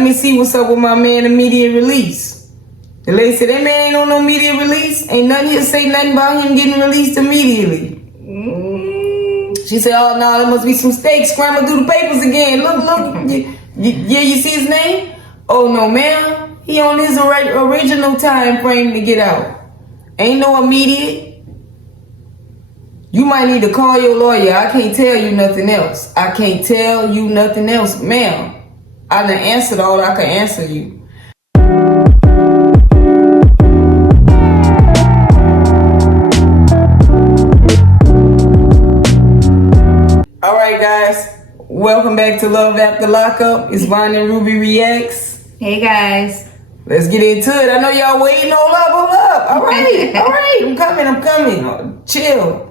Let me see what's up with my man, immediate release. The lady said, that man ain't on no immediate release. Ain't nothing here say nothing about him getting released immediately. She said, oh, no, there must be some mistakes. Scramble through the papers again. Look. Yeah, you see his name? Oh, no, ma'am. He on his original time frame to get out. Ain't no immediate. You might need to call your lawyer. I can't tell you nothing else. I can't tell you nothing else, ma'am. I done answered all I can answer you. All right, guys. Welcome back to Love After Lockup. It's Von and Ruby Reacts. Hey, guys. Let's get into it. I know y'all waiting on love. All right. I'm coming. Chill.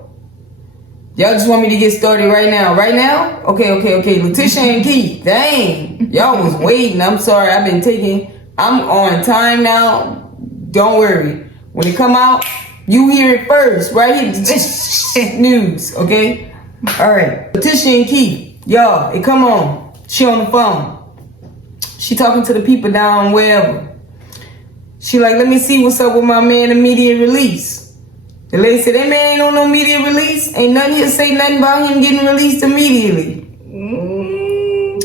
Y'all just want me to get started right now. Right now? Okay. Letitia and Keith. Dang. Y'all was waiting. I'm sorry. I'm on time now. Don't worry. When it come out, you hear it first. Right here. News. Okay? All right. Letitia and Keith. Y'all, it come on. She on the phone. She talking to the people down wherever. She like, let me see what's up with my man, immediate release. The lady said, that man ain't on no immediate release. Ain't nothing here say nothing about him getting released immediately.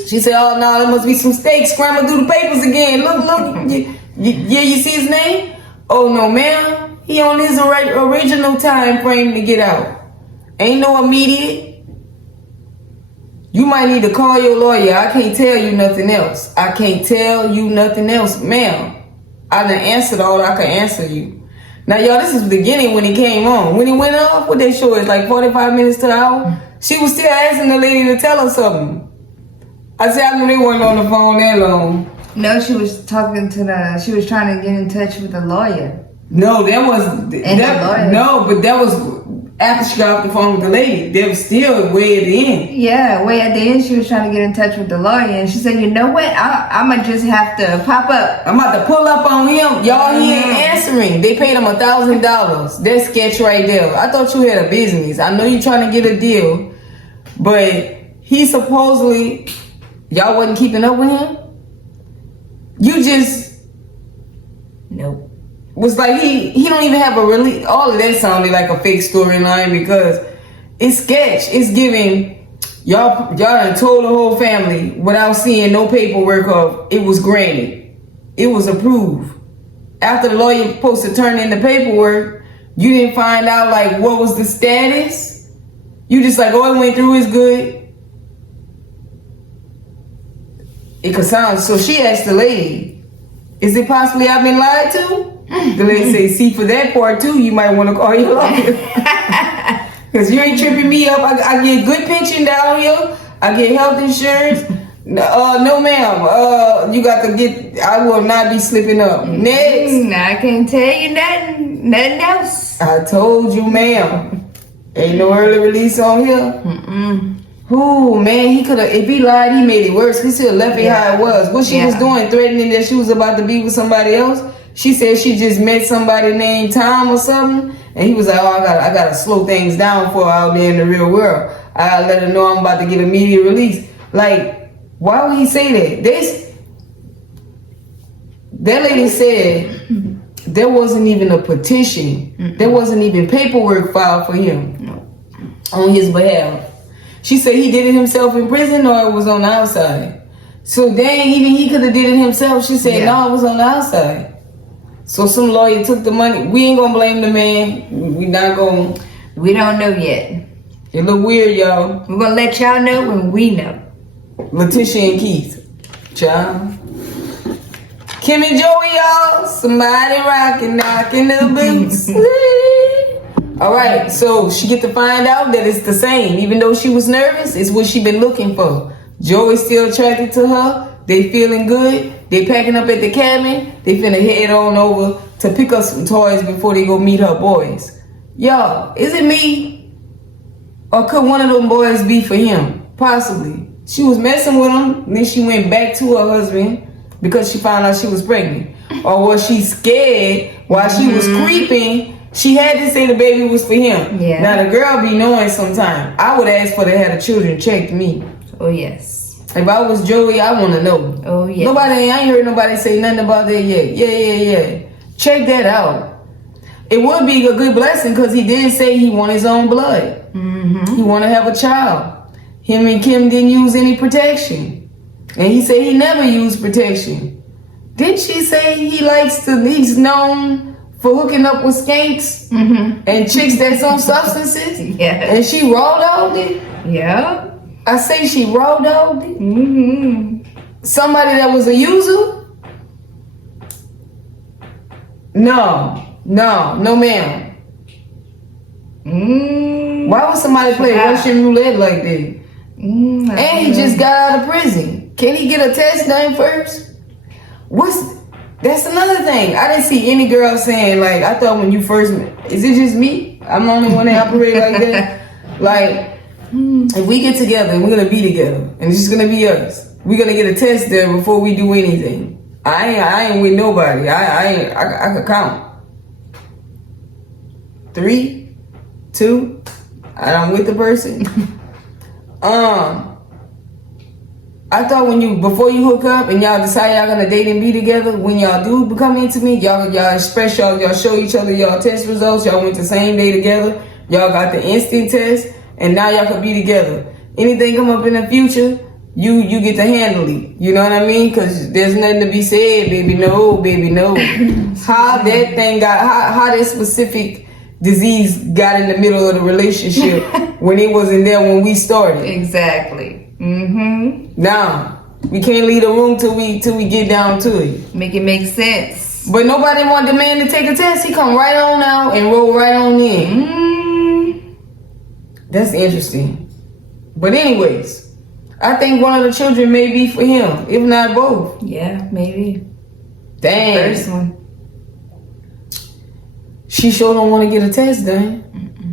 She said, oh, no, there must be some mistakes. Scramble through the papers again. Look. Yeah, you see his name? Oh, no, ma'am. He on his original time frame to get out. Ain't no immediate. You might need to call your lawyer. I can't tell you nothing else. Ma'am. I done answered all I can answer you. Now, y'all, this is the beginning when it came on. When it went off, what they show is like 45 minutes to the hour. She was still asking the lady to tell her something. I said, I knew they weren't on the phone that long. No, she was trying to get in touch with the lawyer. No, that was after she got off the phone with the lady. They was still way at the end. Yeah, way at the end, she was trying to get in touch with the lawyer. And she said, you know what? I'm going to just have to pop up. I'm about to pull up on him. Y'all, he ain't answering. They paid him $1,000. That's sketch right there. I thought you had a business. I know you trying to get a deal. But he supposedly, y'all wasn't keeping up with him? You just... Nope. Was like he don't even have a release. All of that sounded like a fake storyline because it's sketch. It's giving y'all done told the whole family without seeing no paperwork of it was granted. It was approved. After the lawyer supposed to turn in the paperwork, you didn't find out like what was the status. You just like, oh, it went through, it's good. It could sound so. She asked the lady, is it possibly I've been lied to? The lady say, see, for that part too, you might want to call your lawyer. Because you ain't tripping me up. I get good pension down here. I get health insurance. No, ma'am. You got to get, I will not be slipping up. Next. I can't tell you nothing else. I told you, ma'am. Ain't no early release on here. Ooh, man, he could have, if he lied, he made it worse. He still left it how it was. What she was doing, threatening that she was about to be with somebody else. She said she just met somebody named Tom or something. And he was like, oh, I gotta slow things down for her out there in the real world. I gotta let her know I'm about to get immediate release. Like, why would he say that? That lady said there wasn't even a petition. There wasn't even paperwork filed for him on his behalf. She said he did it himself in prison or it was on the outside. So dang, even he could have did it himself. She said, no, it was on the outside. So some lawyer took the money. We ain't gonna blame the man. We don't know yet. It look weird, y'all. We're gonna let y'all know when we know. Letitia and Keith. Child. Kim and Joey, y'all. Somebody rocking, knocking the boots. All right, so she get to find out that it's the same. Even though she was nervous, it's what she been looking for. Joey's still attracted to her. They feeling good. They packing up at the cabin. They finna head on over to pick up some toys before they go meet her boys. Y'all, is it me? Or could one of them boys be for him? Possibly. She was messing with him, and then she went back to her husband because she found out she was pregnant. Or was she scared while she was creeping? She had to say the baby was for him. Now the girl be knowing sometime. I would ask for to have the children checked me. Oh yes. If I was Joey, I want to know. Oh, yeah. I ain't heard nobody say nothing about that yet. Yeah. Check that out. It would be a good blessing because he did say he want his own blood. Mm-hmm. He want to have a child. Him and Kim didn't use any protection. And he said he never used protection. Didn't she say he's known for hooking up with skanks and chicks that's on substances? Yeah. And she raw dogged it? Yeah. I say she raw dogged it? Mm-hmm. Somebody that was a user? No, ma'am. Why would somebody play Russian roulette like that? And he just got out of prison. Can he get a test done first? That's another thing. I didn't see any girl saying, like, I thought when you first, is it just me? I'm the only one that operate like that? Like, if we get together, we're gonna be together, and it's just gonna be us. We're gonna get a test done before we do anything. I ain't with nobody. I could count. 3, 2, and I'm with the person. I thought before you hook up and y'all decide y'all gonna date and be together, when y'all do become intimate, y'all express y'all show each other y'all test results. Y'all went the same day together. Y'all got the instant test, and now y'all could be together. Anything come up in the future, you get to handle it. You know what I mean? Because there's nothing to be said, baby. No. How that thing how that specific disease got in the middle of the relationship when it wasn't there when we started. Exactly. Mm-hmm. Now we can't leave the room till we get down to it. Make it make sense. But nobody want the man to take a test. He come right on out and roll right on in. That's interesting. But anyways, I think one of the children may be for him, if not both. Yeah, maybe. Dang. First one. She sure don't want to get a test done.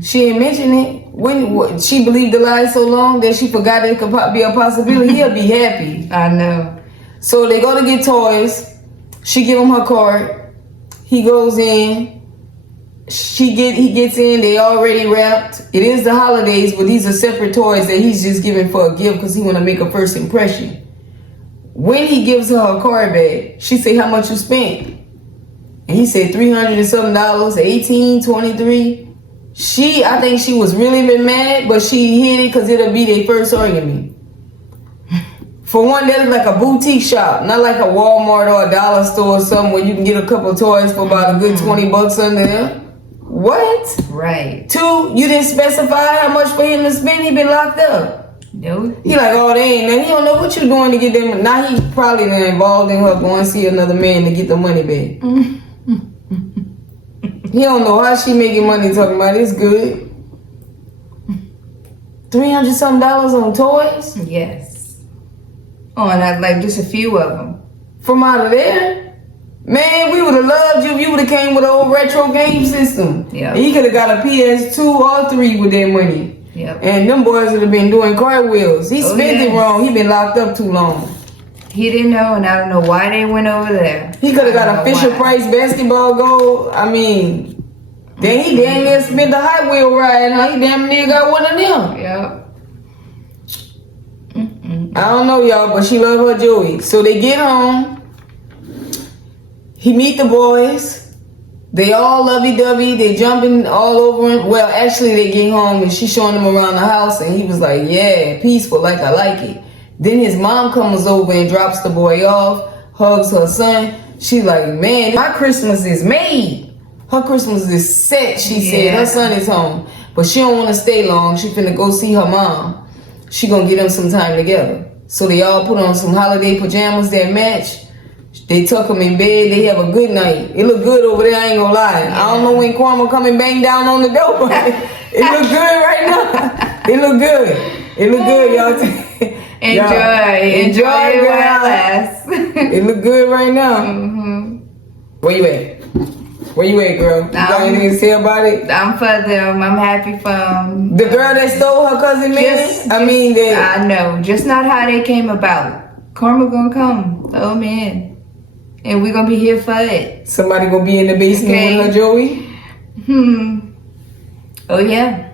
She ain't mention it. When she believed the lie so long that she forgot it could be a possibility, he'll be happy. I know. So they go to get toys. She give him her card. He goes in. He gets in. They already wrapped. It is the holidays, but these are separate toys that he's just giving for a gift because he want to make a first impression. When he gives her her card back, she say, "How much you spent?" And he said $300 and something, 18, 23. I think she was really mad, but she hid it because it'll be their first argument. For one, that is like a boutique shop, not like a Walmart or a dollar store or something where you can get a couple of toys for about a good $20 under there. What? Right. 2, you didn't specify how much for him to spend. He been locked up. No. He like, oh, they ain't. He don't know what you doing to get them. Now he probably been involved in her going to see another man to get the money back. He don't know how she making money talking about it's good. $300 something on toys? Yes. Oh, and like just a few of them. From out of there? Man, we would have loved you if you would have came with an old retro game system. Yeah. He could have got a PS2 or 3 with that money. Yep. And them boys would have been doing cartwheels. He spent it wrong. He been locked up too long. He didn't know, and I don't know why they went over there. He could have got a Fisher-Price basketball goal. I mean, then he damn near spent the Hot Wheel ride. Huh? He damn near got one of them. Yep. I don't know, y'all, but she love her Joey. So they get home. He meet the boys. They all lovey-dovey. They jumping all over him. Well, actually, they get home, and she's showing them around the house, and he was like, yeah, peaceful, like I like it. Then his mom comes over and drops the boy off, hugs her son. She's like, man, my Christmas is made. Her Christmas is set, she said. Her son is home. But she don't want to stay long. She finna go see her mom. She gonna get them some time together. So they all put on some holiday pajamas that match. They tuck them in bed. They have a good night. It look good over there, I ain't gonna lie. I don't know when Kwame come and bang down on the door, but it look good right now. It look good. It look good, y'all. Enjoy it while it lasts. It look good right now. Where you at? Where you at, girl? You got anything to say about it? I'm for them. I'm happy for them. The girl that stole her cousin man? I know. Just not how they came about. Karma gonna come. Oh, man. And we're gonna be here for it. Somebody gonna be in the basement with her, Joey? Oh, yeah.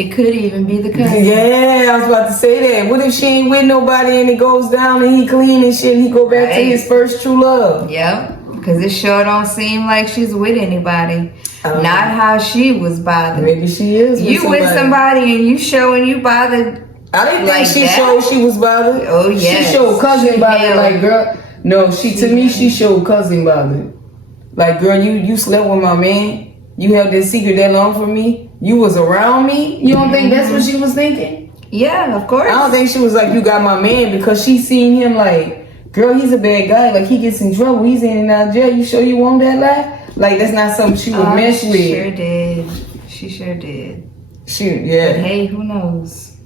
It could even be the cousin. Yeah, I was about to say that. What if she ain't with nobody and it goes down and he clean and shit and he go back to his first true love? Yep. Because it sure don't seem like she's with anybody. Not how she was bothered. Maybe she is with with somebody and you showing you bothered. I didn't like think she that? showed she was bothered. Oh, yes. She showed cousin bothered. Like, girl. No, to me, she showed cousin bothered. Like, girl, you slept with my man. You held this secret that long for me. You was around me. You don't think that's what she was thinking? Yeah, of course. I don't think she was like, you got my man, because she seen him like, girl, he's a bad guy. Like, he gets in trouble. He's in and out of jail. You sure you want that life? Like, that's not something she would mess with. She sure did. She sure did. Shoot, yeah. But hey, who knows?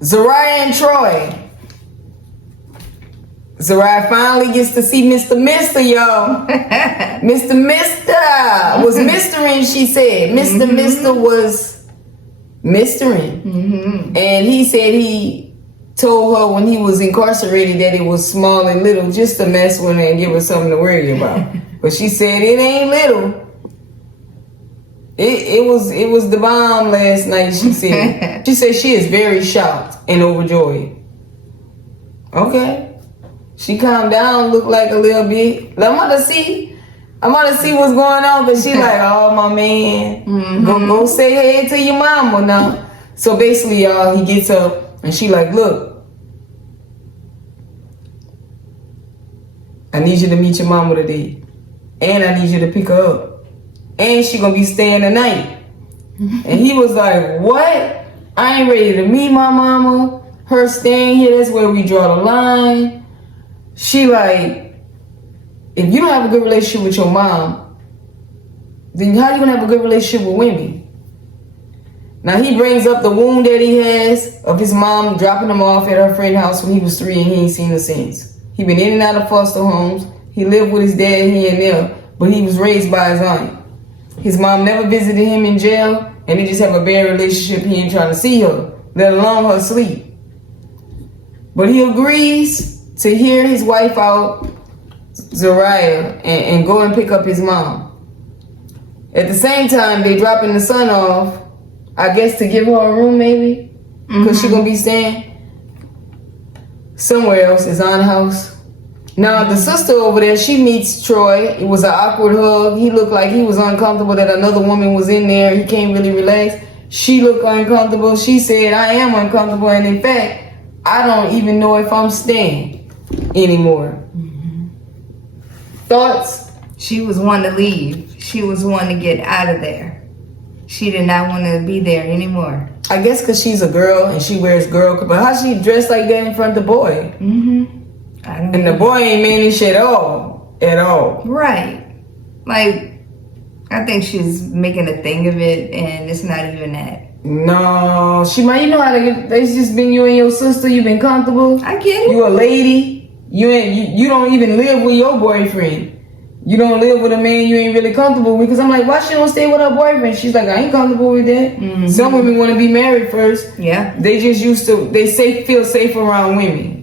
Zariah and Troy. Zariah finally gets to see Mr. Mister, y'all. Mr. Mister was mistering, she said. Mr. Mister was mistering. And he said he told her when he was incarcerated that it was small and little just to mess with her and give her something to worry about. But she said it ain't little. It was the bomb last night, she said. She said she is very shocked and overjoyed. Okay. She calmed down, looked like a little bit. I'm gonna see what's going on, but she like, oh my man, go say hey to your mama now. So basically, y'all, he gets up and she like, look, I need you to meet your mama today, and I need you to pick her up, and she gonna be staying the night. And he was like, what? I ain't ready to meet my mama. Her staying here, that's where we draw the line. She like, if you don't have a good relationship with your mom, then how you gonna have a good relationship with women? Now he brings up the wound that he has of his mom dropping him off at her friend's house when he was 3 and he ain't seen her since. He been in and out of foster homes. He lived with his dad here and there, but he was raised by his aunt. His mom never visited him in jail, and they just have a bad relationship. He ain't trying to see her, let alone her sleep. But he agrees to hear his wife out, Zariah, and go and pick up his mom. At the same time, they dropping the son off, I guess to give her a room maybe, because she gonna be staying somewhere else, his aunt's house. Now the sister over there, she meets Troy. It was an awkward hug. He looked like he was uncomfortable that another woman was in there. He can't really relax. She looked uncomfortable. She said, I am uncomfortable, and in fact, I don't even know if I'm staying anymore. Thoughts? She was one to leave. She was one to get out of there. She did not want to be there anymore. I guess because she's a girl and she wears girl clothes. But how she dressed like that in front of the boy? I don't and know. The boy ain't mannish at all. At all. Right. Like, I think she's making a thing of it, and it's not even that. No, she might. You know how to get. It's just been you and your sister. You've been comfortable. I get it. You a lady. You don't even live with your boyfriend. You don't live with a man you ain't really comfortable with. Because I'm like, why she don't stay with her boyfriend? She's like, I ain't comfortable with that. Some women want to be married first. Yeah. They just used to. They feel safe around women.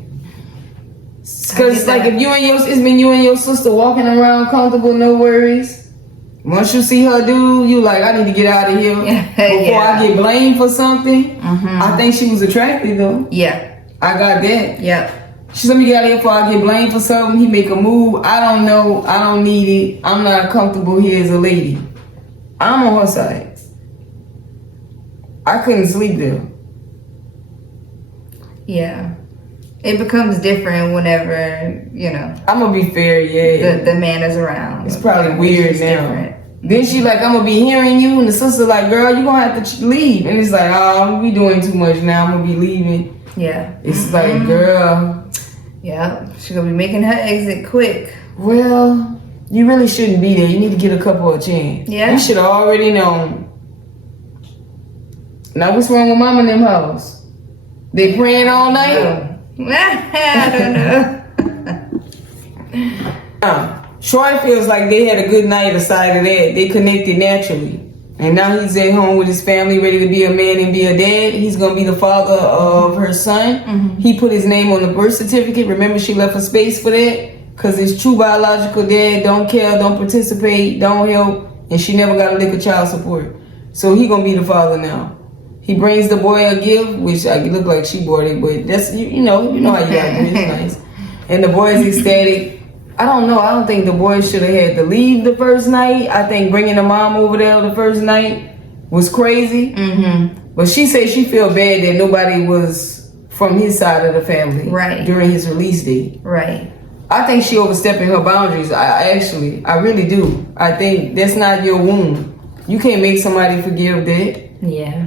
Because it's like if it's been you and your sister walking around comfortable, no worries. Once you see her dude, you like, I need to get out of here before I get blamed for something. I think she was attractive though. Yeah. I got that. Yeah. She's let me get out of here before I get blamed for something. He make a move. I don't know. I don't need it. I'm not comfortable here as a lady. I'm on her side. I couldn't sleep there. Yeah. It becomes different whenever, you know. I'm gonna be fair, yeah. The man is around. It's probably weird now. Different. Then she like, I'm gonna be hearing you, and the sister like, girl, you gonna have to leave. And it's like, oh, we doing too much now. I'm gonna be leaving. Yeah. It's like, girl. Yeah. She's gonna be making her exit quick. Well, you really shouldn't be there. You need to get a couple of chance. Yeah. You should have already known. Now what's wrong with mama in them house? They praying all night? I don't know. Troy feels like they had a good night aside of that. They connected naturally. And now he's at home with his family, ready to be a man and be a dad. He's going to be the father of her son. He put his name on the birth certificate. Remember, she left a space for that? Because his true biological dad don't care, don't participate, don't help. And she never got a lick of child support. So he gonna be the father now. He brings the boy a gift, which I look like she bought it, but that's you know how you gotta do it. It's nice. And the boy's ecstatic. I don't know. I don't think the boy should have had to leave the first night. I think bringing the mom over there the first night was crazy. Mm-hmm. But she said she feel bad that nobody was from his side of the family during his release date. Right. I think she overstepping her boundaries. I really do. I think that's not your wound. You can't make somebody forgive that. Yeah.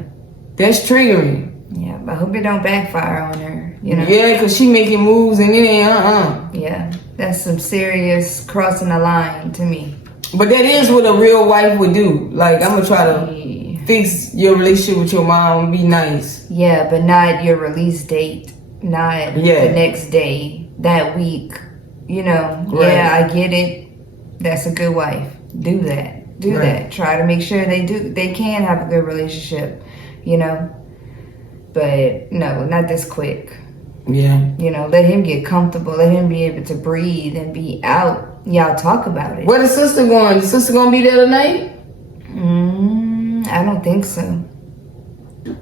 That's triggering. Yeah, but I hope it don't backfire on her, you know? Yeah, because she making moves and it ain't Yeah, that's some serious crossing the line to me. But that is what a real wife would do. Like, I'm going to try to fix your relationship with your mom and be nice. Yeah, but not your release date. Not the next day, that week. You know, yeah, I get it. That's a good wife. Do that. Do that. Try to make sure they can have a good relationship, you know? But no, not this quick. Yeah. You know, let him get comfortable. Let him be able to breathe and be out. Y'all talk about it. Where the sister going? The sister gonna be there tonight? I don't think so.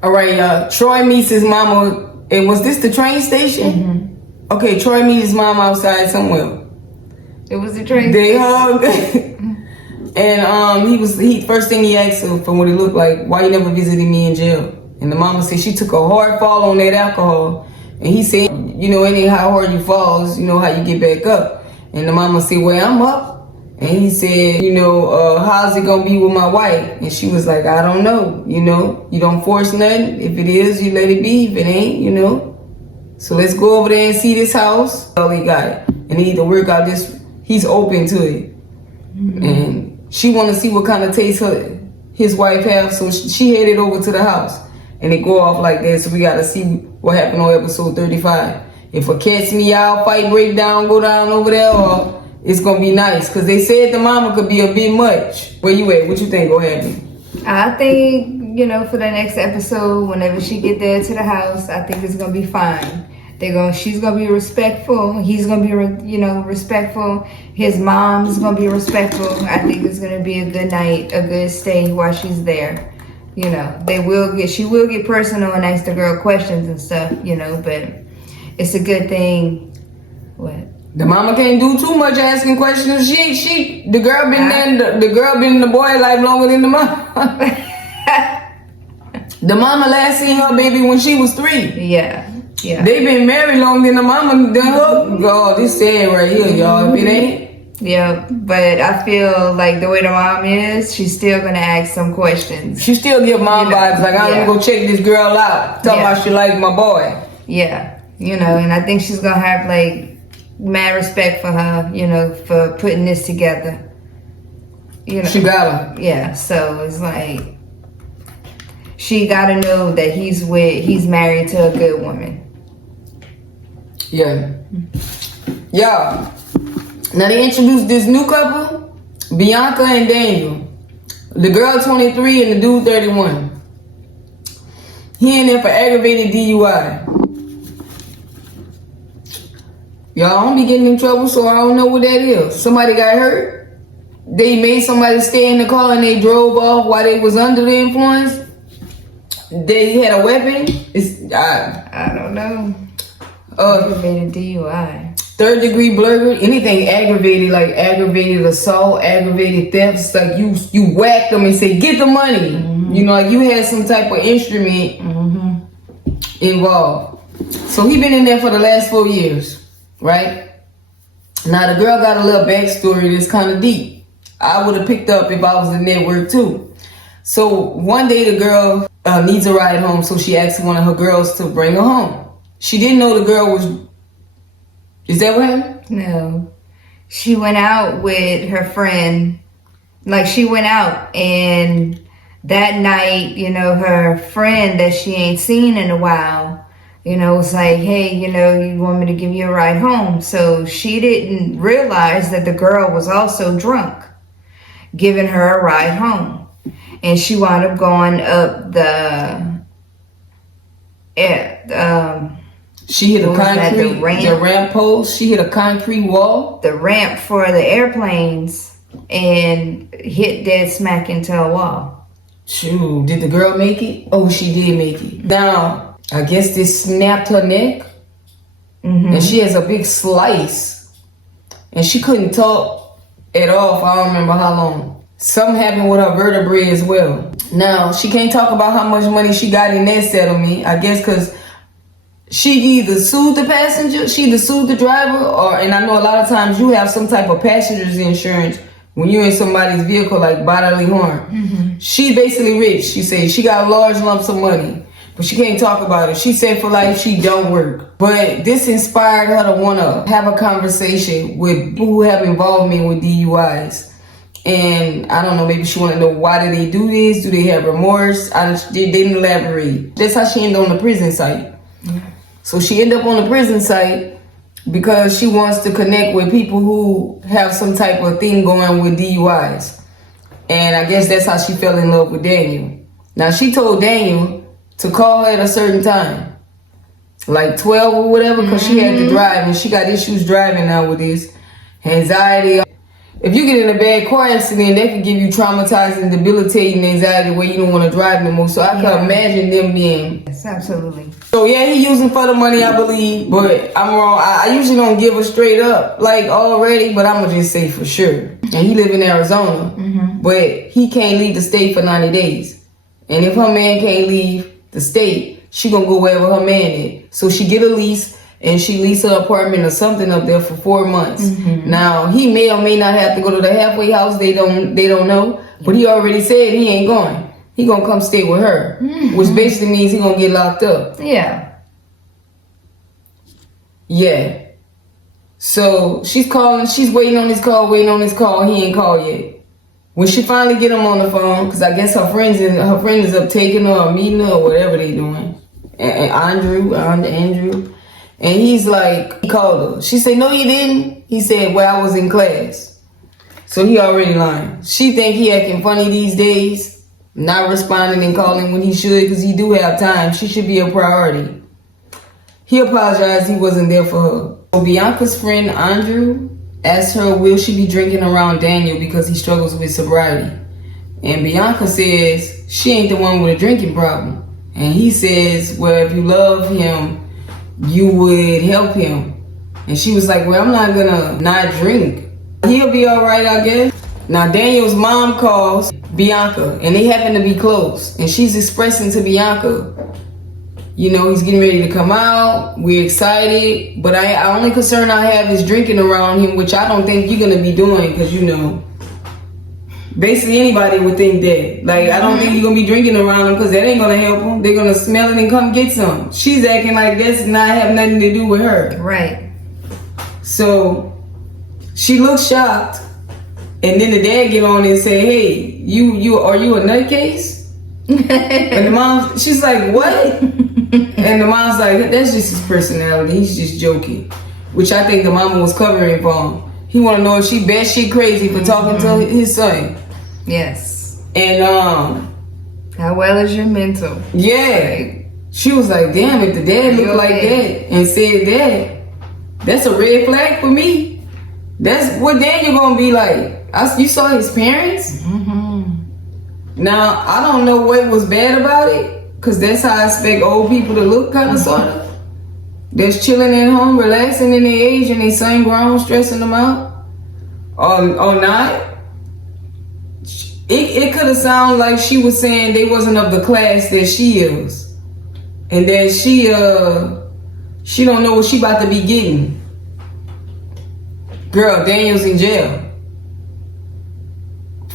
All right, Troy meets his mama. And was this the train station? Mm-hmm. Okay, Troy meets his mom outside somewhere. It was the train They hugged. And he first thing he asked her from what it looked like, why you never visited me in jail? And the mama said she took a hard fall on that alcohol. And he said, you know, it ain't how hard you falls, you know how you get back up. And the mama said, well, I'm up. And he said, you know, how's it gonna be with my wife? And she was like, I don't know, you know, you don't force nothing. If it is, you let it be. If it ain't, you know. So let's go over there and see this house. All he got. And he need to work out this, he's open to it. Mm-hmm. And she wanna see what kind of taste his wife have. So she headed over to the house. And they go off like that, so we gotta see what happened on episode 35. If a catch me out, fight, break down, go down over there, or it's gonna be nice. Cause they said the mama could be a bit much. Where you at? What you think? Go ahead. I think, you know, for the next episode, whenever she get there to the house, I think it's gonna be fine. She's gonna be respectful. He's gonna be, respectful. His mom's gonna be respectful. I think it's gonna be a good night, a good stay while she's there. You know, she will get personal and ask the girl questions and stuff, you know, but it's a good thing. What? The mama can't do too much asking questions. The girl been in the boy life longer than the mama. The mama last seen her baby when she was 3. Yeah. They been married longer than the mama done her. God, this sad right here, y'all. If it ain't. Yeah, but I feel like the way the mom is, she's still gonna ask some questions. She still give mom vibes like, I'm gonna go check this girl out. Tell her she like my boy. Yeah, you know, and I think she's gonna have like mad respect for her, you know, for putting this together. You know, she got her. Yeah, so it's like she gotta know that he's married to a good woman. Yeah. Yeah. Now they introduced this new couple, Bianca and Daniel. The girl 23 and the dude 31. He in there for aggravated DUI. Y'all don't be getting in trouble, so I don't know what that is. Somebody got hurt. They made somebody stay in the car and they drove off while they was under the influence. They had a weapon. I don't know. Aggravated DUI. 3rd degree burglary, anything aggravated, like aggravated assault, aggravated theft. It's like you whacked them and say, get the money. Mm-hmm. You know, like you had some type of instrument involved. So he been in there for the last 4 years, right? Now the girl got a little backstory that's kind of deep. I would have picked up if I was in network too. So one day the girl needs a ride home, so she asked one of her girls to bring her home. She didn't know the girl was... Is that what happened? No. She went out with her friend. Like, she went out, and that night, you know, her friend that she ain't seen in a while, you know, was like, hey, you know, you want me to give you a ride home? So she didn't realize that the girl was also drunk, giving her a ride home. And she wound up going up she hit the ramp post. She hit a concrete wall. The ramp for the airplanes and hit dead smack into a wall. Shoot, did the girl make it? Oh, she did make it. Now, I guess this snapped her neck. And she has a big slice. And she couldn't talk at all for I don't remember how long. Something happened with her vertebrae as well. Now, she can't talk about how much money she got in that settlement. I guess because she either sued the passenger, she either sued the driver, and I know a lot of times you have some type of passenger's insurance when you're in somebody's vehicle, like bodily harm. She's basically rich. She said she got large lumps of money, but she can't talk about it. She said for life she don't work. But this inspired her to want to have a conversation with people who have involvement with DUIs. And I don't know, maybe she want to know why do they do this? Do they have remorse? They didn't elaborate. That's how she ended on the prison site. So she ended up on the prison site because she wants to connect with people who have some type of thing going with DUIs. And I guess that's how she fell in love with Daniel. Now, she told Daniel to call her at a certain time, like 12 or whatever, because she had to drive, and she got issues driving now with this anxiety. If you get in a bad car accident, that can give you traumatizing, debilitating anxiety where you don't want to drive no more. So I can imagine them being... Yes, absolutely. So yeah, he using for the money, I believe, but I'm wrong. I usually don't give a straight up, like already, but I'm going to just say for sure. And he live in Arizona, but he can't leave the state for 90 days. And if her man can't leave the state, she going to go wherever her man is. So she get a lease, and she leased her apartment or something up there for 4 months. Now, he may or may not have to go to the halfway house. They don't know. But he already said he ain't going. He gonna come stay with her, which basically means he gonna get locked up. Yeah. So she's calling. She's waiting on his call. He ain't called yet. When she finally get him on the phone, because I guess her friend is up taking her or meeting her or whatever they doing. And Andrew. And he's like, he called her. She said, no, you didn't. He said, well, I was in class. So he already lying. She think he acting funny these days, not responding and calling when he should, because he do have time. She should be a priority. He apologized he wasn't there for her. So Bianca's friend, Andrew, asked her, will she be drinking around Daniel because he struggles with sobriety? And Bianca says she ain't the one with a drinking problem. And he says, well, if you love him, you would help him. And she was like, well, I'm not gonna not drink. He'll be all right, I guess. Now, Daniel's mom calls Bianca, and they happen to be close. And she's expressing to Bianca, you know, he's getting ready to come out. We're excited. But I only concern I have is drinking around him, which I don't think you're gonna be doing, because, you know, basically anybody would think that. Like, I don't think you're gonna be drinking around them, because that ain't gonna help them. They're gonna smell it and come get some. She's acting like that's not have nothing to do with her. Right. So she looks shocked, and then the dad get on and say, hey, you are you a nutcase? And the mom, she's like, what? And the mom's like, that's just his personality. He's just joking. Which I think the mama was covering for him. He want to know if she batshit crazy for talking to his son. Yes. And how well is your mental? Yeah. She was like, damn, if the dad looked like that and said that, that's a red flag for me. That's what Daniel gonna be like. You saw his parents? Now, I don't know what was bad about it, because that's how I expect old people to look, kind of, sort of. That's chilling at home, relaxing in their age, and they son grown, stressing them out. Or not. It could have sounded like she was saying they wasn't of the class that she is. And that she don't know what she about to be getting. Girl, Daniel's in jail.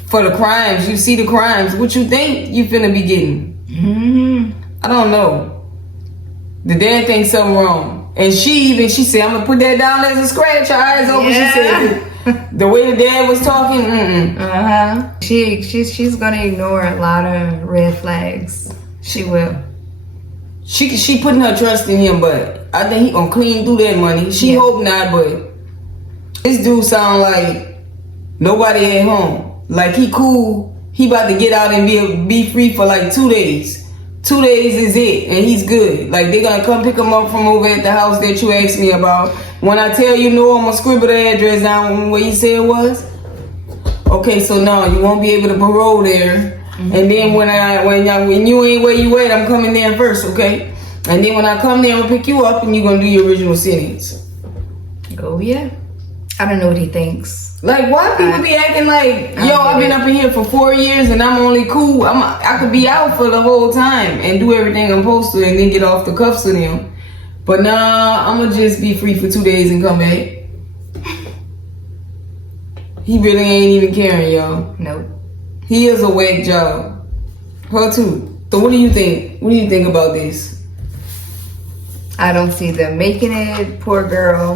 For the crimes. You see the crimes. What you think you finna be getting? I don't know. The dad thinks something wrong. And she said, I'm gonna put that down as a scratch. Her eyes open. Yeah. She said, the way the dad was talking, She's gonna ignore a lot of red flags. She will. She putting her trust in him, but I think he gonna clean through that money. She hope not, but this dude sound like nobody at home. Like he cool. He about to get out and be free for like 2 days. 2 days is it, and he's good. Like, they're gonna come pick him up from over at the house that you asked me about. When I tell you no, I'm gonna scribble the address down where you said it was. Okay, so no, you won't be able to parole there And then when you ain't where you at, I'm coming there first, okay? And then when I come there, I'm gonna pick you up and you're gonna do your original sentence. Oh yeah. I don't know what he thinks. Like, why people be acting like, yo, I've been up in here for 4 years and I'm only cool. I could be out for the whole time and do everything I'm supposed to and then get off the cuffs of them. But nah, I'm gonna just be free for 2 days and come back. He really ain't even caring, y'all. Nope. He is a whack job. Her too. So what do you think? What do you think about this? I don't see them making it. Poor girl.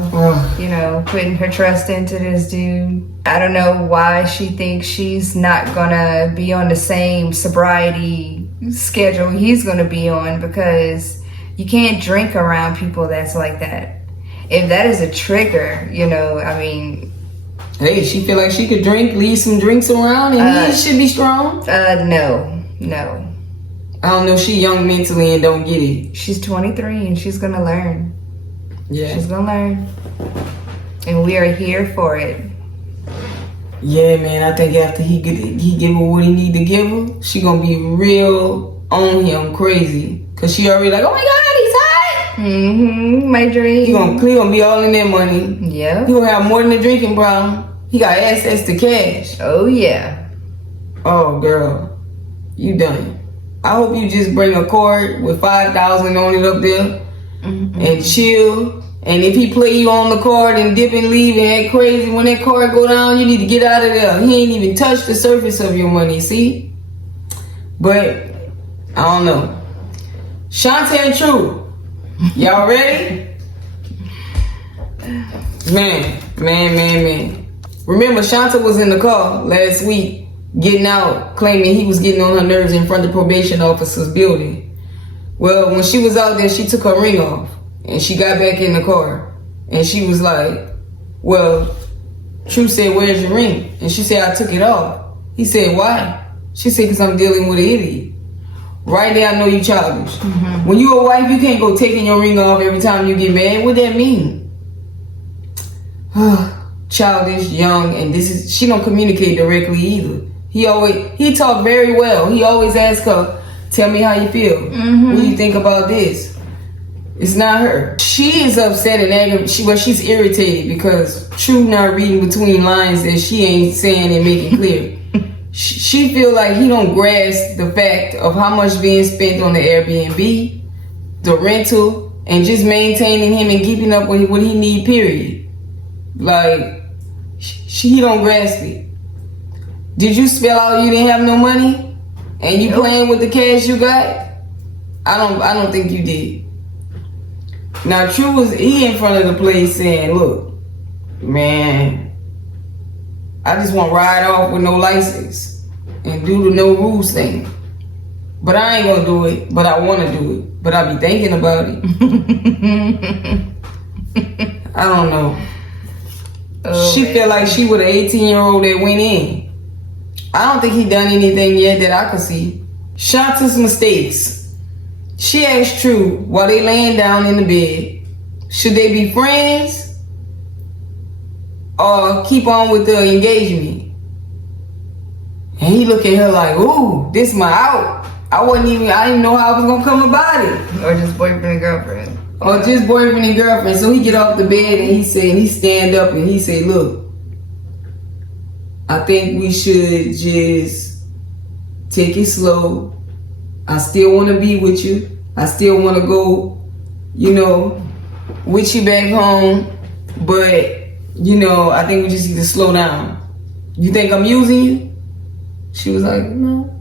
You know, putting her trust into this dude. I don't know why she thinks she's not gonna be on the same sobriety schedule he's gonna be on, because you can't drink around people that's like that. If that is a trigger, you know, I mean... Hey, she feel like she could drink, leave some drinks around, and he should be strong? No. I don't know, she young mentally and don't get it. She's 23 and she's gonna learn. Yeah. She's gonna learn. And we are here for it. Yeah, man, I think after he give her what he need to give her, she gonna be real on him crazy. Cause she already like, oh my God, he's high. Mm-hmm, my dream. He gonna be all in that money. Yeah. He gonna have more than a drinking problem. He got access to cash. Oh yeah. Oh girl, you done. I hope you just bring a card with 5,000 on it up there and chill. And if he play you on the card and dip and leave and act crazy, when that card go down, you need to get out of there. He ain't even touched the surface of your money, see? But I don't know. Shante and True, y'all ready? Man. Remember, Shanta was in the car last week getting out, claiming he was getting on her nerves in front of the probation officer's building. Well, when she was out there, she took her ring off and she got back in the car and she was like, well, True said, where's your ring? And she said, I took it off. He said, why? She said, because I'm dealing with an idiot. Right there, I know you childish. When you a wife, you can't go taking your ring off every time you get mad. What that mean? Childish, young, and she don't communicate directly either. He talk very well. He always asks her, tell me how you feel. What do you think about this? It's not her. She is upset and angry. She's irritated because True not reading between lines that she ain't saying and making clear. She feel like he don't grasp the fact of how much being spent on the Airbnb, the rental, and just maintaining him and keeping up with what he need, period. Like, he don't grasp it. Did you spell out you didn't have no money? And you playing with the cash you got? I don't think you did. Now True he in front of the place saying, look, man, I just want to ride off with no license and do the no rules thing. But I ain't gonna do it, but I wanna do it. But I be thinking about it. I don't know. She felt like she was an 18-year-old that went in. I don't think he done anything yet that I could see. Shanta's mistakes. She asked True while they laying down in the bed, should they be friends or keep on with the engagement? And he looked at her like, ooh, this my out. I didn't know how I was gonna come about it. Or just boyfriend and girlfriend. Or just boyfriend and girlfriend. So he get off the bed and he stand up and he say, look, I think we should just take it slow. I still want to be with you. I still want to go, with you back home. But, I think we just need to slow down. You think I'm using you? She was like, no.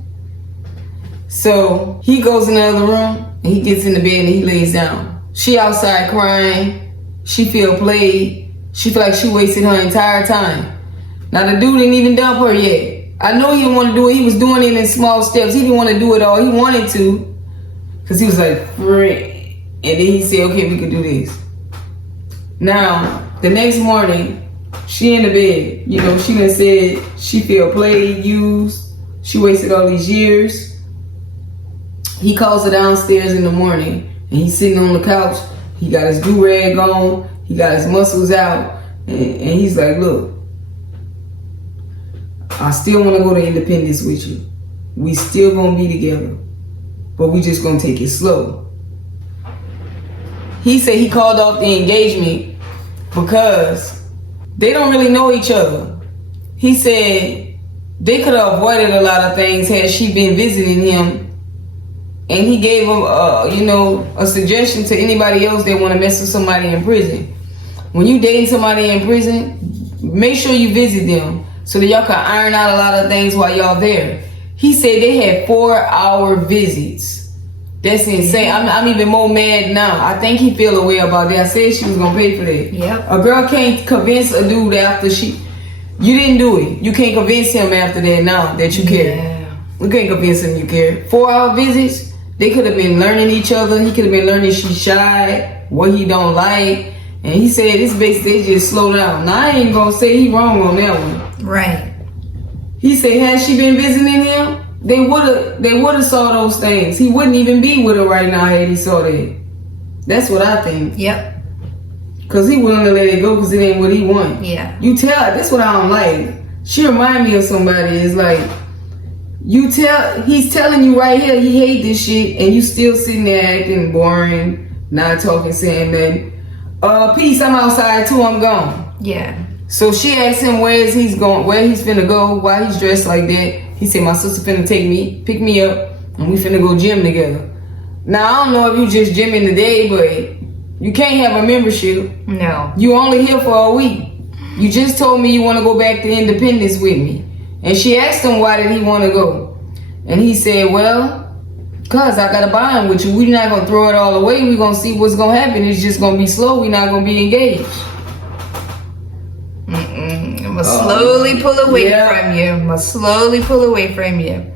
So he goes in the other room and he gets in the bed and he lays down. She outside crying. She feel played. She feel like she wasted her entire time. Now the dude didn't even dump her yet. I know he didn't want to do it. He was doing it in small steps. He didn't want to do it all. He wanted to. Because he was like, frick. And then he said, okay, we could do this. Now, the next morning, she in the bed. She done said she feel played, used. She wasted all these years. He calls her downstairs in the morning. And he's sitting on the couch. He got his do-rag on. He got his muscles out. And he's like, look, I still want to go to Independence with you. we still gonna be together, but we just gonna take it slow. He said he called off the engagement because they don't really know each other. He said they could have avoided a lot of things had she been visiting him. And he gave him, a suggestion to anybody else that want to mess with somebody in prison. When you dating somebody in prison, make sure you visit them so that y'all can iron out a lot of things while y'all there. He said they had 4-hour visits. That's insane. I'm even more mad now. I think he feel a way about that. I said she was gonna pay for that. Yep. A girl can't convince a dude after you didn't do it. You can't convince him after that now that you care. Yeah. You can't convince him you care. 4-hour visits. They could have been learning each other. He could have been learning she's shy, what he don't like. And he said this basically just slow down. Now I ain't gonna say he wrong on that one. Right. He said had she been visiting him, they would have saw those things. He wouldn't even be with her right now had he saw that. That's what I think. Yep. Cause he willing to let it go because it ain't what he want. Yeah. You tell, that's what I don't like. She remind me of somebody. It's like, he's telling you right here he hate this shit, and you still sitting there acting boring, not talking, saying that, peace, I'm outside too, I'm gone. Yeah. So she asked him where he's finna go, why he's dressed like that. He said, my sister finna pick me up, and we finna go gym together. Now, I don't know if you just gymming today, but you can't have a membership. No. You only here for a week. You just told me you want to go back to Independence with me. And she asked him why did he want to go. And he said, well, cause I got to buy him with you. We're not going to throw it all away. We're going to see what's going to happen. It's just going to be slow. We're not going to be engaged. I'm going to slowly pull away from you. I'm going to slowly pull away from you.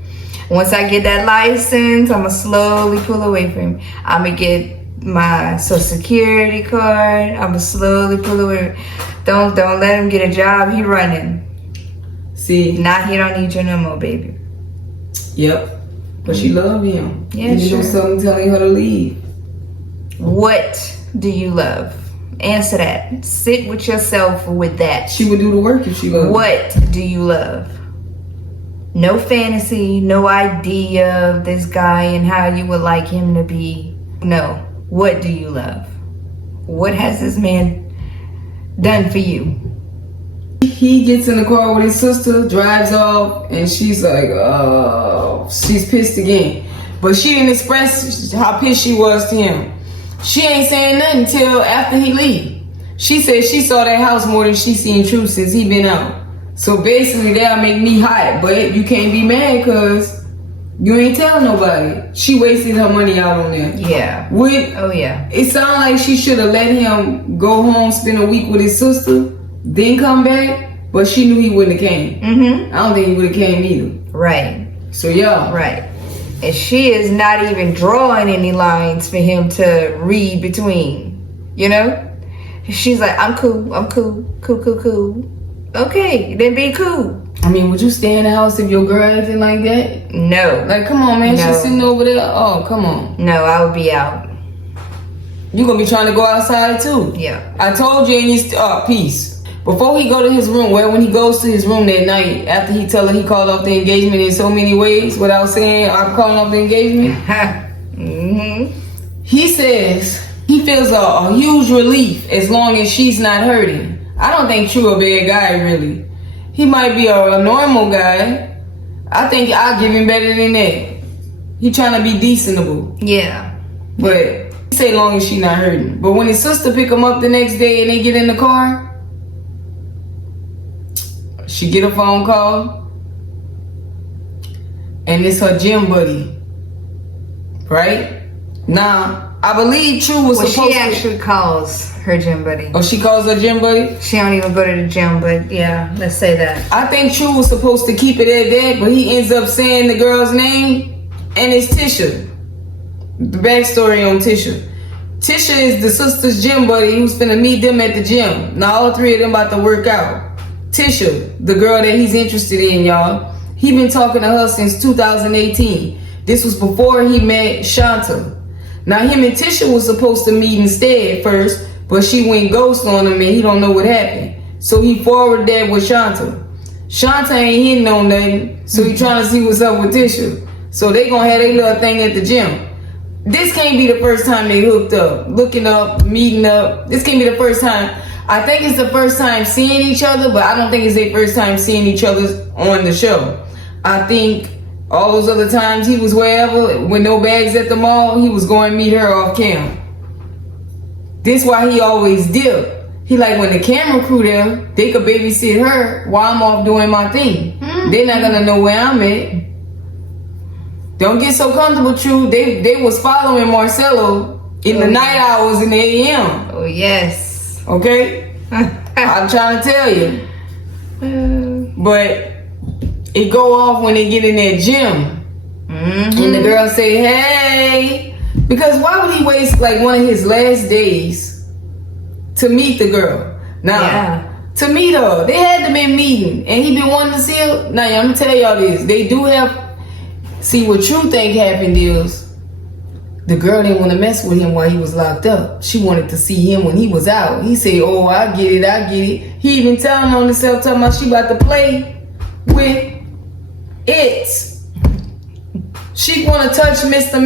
Once I get that license, I'm going to slowly pull away from you. I'm going to get my social security card. I'm going to slowly pull away. Don't let him get a job. He running. See? Now he don't need you no more, baby. Yep. But she loved him. Yeah, you know something telling her to leave. What do you love? Answer that. Sit with yourself with that. She would do the work if she loved. What do you love? No fantasy, no idea of this guy and how you would like him to be. No. What do you love? What has this man done for you? He gets in the car with his sister, drives off, and she's like, oh, she's pissed again. But she didn't express how pissed she was to him. She ain't saying nothing till after he leave. She said she saw that house more than she seen True since he been out. So basically that'll make me hot, but you can't be mad because you ain't telling nobody. She wasted her money out on that. Yeah. Oh yeah. It sounds like she should have let him go home, spend a week with his sister, then come back. But she knew he wouldn't have came. I don't think he would have came either. Right. So yeah. Right. And she is not even drawing any lines for him to read between. You know? She's like, I'm cool. Cool. Okay, then be cool. I mean, would you stay in the house if your girl acting like that? No. Like, come on, man. No. She's sitting over there. Oh, come on. No, I would be out. You gonna be trying to go outside too. Yeah. I told you, and you peace. Before he go to his room, when he goes to his room that night, after he tell her he called off the engagement in so many ways, without saying I'm calling off the engagement, he says he feels a huge relief as long as she's not hurting. I don't think True a bad guy, really. He might be a normal guy. I think I'll give him better than that. He trying to be decentable. Yeah. But he say long as she not hurting. But when his sister pick him up the next day and they get in the car, she get a phone call and it's her gym buddy. Right? Now, I believe True was supposed to... She actually calls her gym buddy. Oh, she calls her gym buddy? She don't even go to the gym, but yeah, let's say that. I think True was supposed to keep it at that, but he ends up saying the girl's name, and it's Tisha. The backstory on Tisha. Tisha is the sister's gym buddy who's finna meet them at the gym. Now all three of them about to work out. Tisha, the girl that he's interested in, y'all. He been talking to her since 2018. This was before he met Shanta. Now him and Tisha was supposed to meet instead first, but she went ghost on him and he don't know what happened. So he forwarded that with Shanta. Shanta ain't hitting on nothing, so he trying to see what's up with Tisha. So they gonna have their little thing at the gym. This can't be the first time they hooked up, looking up, meeting up. This can't be the first time. I think it's the first time seeing each other, but I don't think it's their first time seeing each other on the show. I think all those other times he was wherever, with no bags at the mall, he was going to meet her off cam. This why he always did. He like, when the camera crew there, they could babysit her while I'm off doing my thing. They're not gonna know where I'm at. Don't get so comfortable, True. They was following Marcelo in the night hours in the AM. Oh yes. Okay? I'm trying to tell you. But it go off when they get in that gym. And the girl say, hey. Because why would he waste like one of his last days to meet the girl? To meet her. They had to be meeting. And he been wanting to see her. Now, I'm going to tell y'all this. They do have... See, what True think happened is the girl didn't want to mess with him while he was locked up. She wanted to see him when he was out. He said, oh, I get it. He even telling on himself, talking about she about to play with it. She want to touch Mr.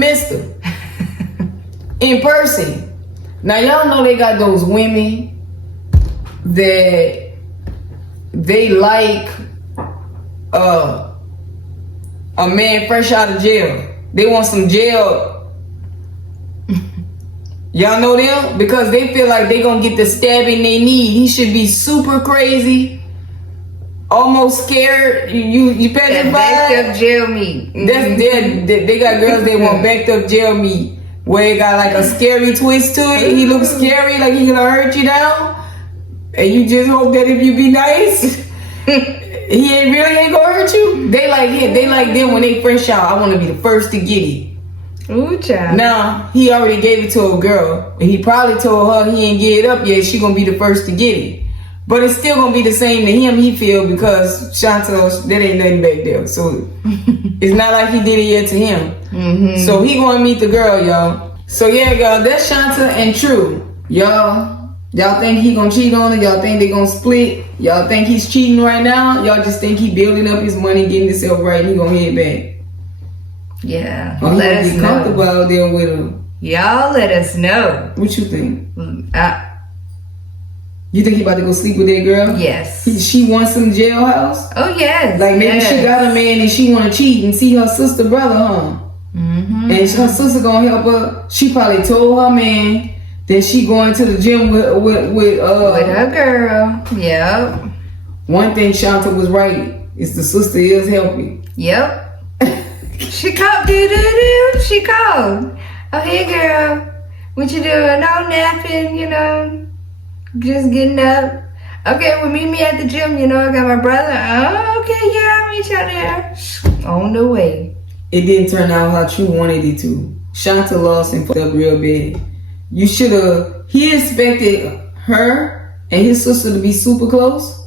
in person. Now, y'all know they got those women that they like a man fresh out of jail. They want some jail. Y'all know them? Because they feel like they gonna get the stabbing they need. He should be super crazy, almost scared. You petrified? Backed up jail meat. They got girls that want backed up jail meat, where it got like a scary twist to it. He looks scary, like he gonna hurt you down, and you just hope that if you be nice, he ain't gonna hurt you. They like him. They like them when they fresh out. I want to be the first to get it. Ooh, child. Now he already gave it to a girl, and he probably told her he ain't get it up yet. She gonna be the first to get it, but it's still gonna be the same to him. He feel because Chantal, that ain't nothing back there, so it's not like he did it yet to him. So he gonna meet the girl, y'all. So yeah, y'all, that's Shanta and True. Y'all think he gonna cheat on her? Y'all think they gonna split? Y'all think he's cheating right now? Y'all just think he building up his money, getting himself right, and he gonna head back? Yeah. Well, let us know. Comfortable out there with him. Y'all let us know. What you think? You think he about to go sleep with that girl? Yes. She wants some jailhouse? Oh yes. Like maybe she got a man and she wanna cheat and see her sister brother, huh? And her sister gonna help her. She probably told her man that she going to the gym with her girl. Yep. One thing Shanta was right is the sister is helping. Yep. She called. She called. Oh, hey girl, what you doing? No, napping. Just getting up. Okay, well meet me at the gym. I got my brother. Oh, okay, yeah, I'll meet y'all there. On the way. It didn't turn out how True wanted it to. Shanta lost and fucked up real bad. You should have. He expected her and his sister to be super close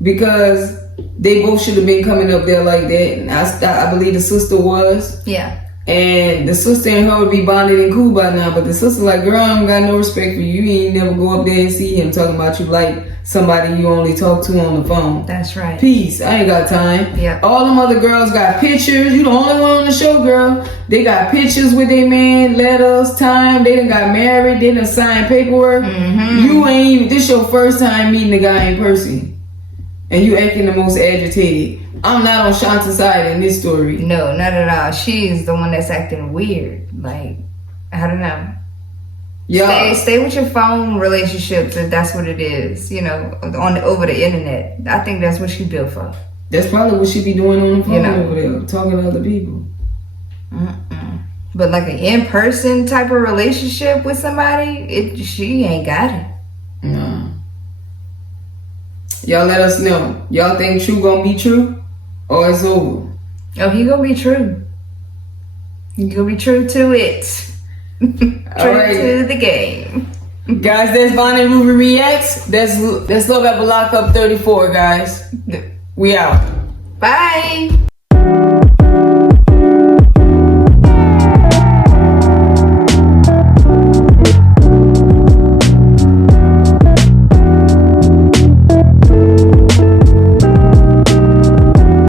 because they both should have been coming up there like that. And I believe the sister was. Yeah. And the sister and her would be bonded and cool by now. But the sister like, girl, I don't got no respect for you. You ain't never go up there and see him talking about you like somebody you only talk to on the phone. That's right. Peace. I ain't got time. Yeah. All them other girls got pictures. You the only one on the show, girl. They got pictures with their man, letters, time. They done got married. They done signed paperwork. You ain't even, this your first time meeting the guy in person. And you acting the most agitated. I'm not on Shanta's side in this story. No, not at all. She's the one that's acting weird. Like, I don't know. Yeah. Stay with your phone relationships if that's what it is. Over the internet. I think that's what she built for. That's probably what she be doing on the phone over there, talking to other people. But like an in-person type of relationship with somebody, she ain't got it. No. Y'all let us know. Y'all think True gonna be true? Or it's over? Oh, he gonna be true. He gonna be true to it. True to the game. Guys, that's Vonnie Ruby Reacts. That's Love After Lockup 34, guys. We out. Bye.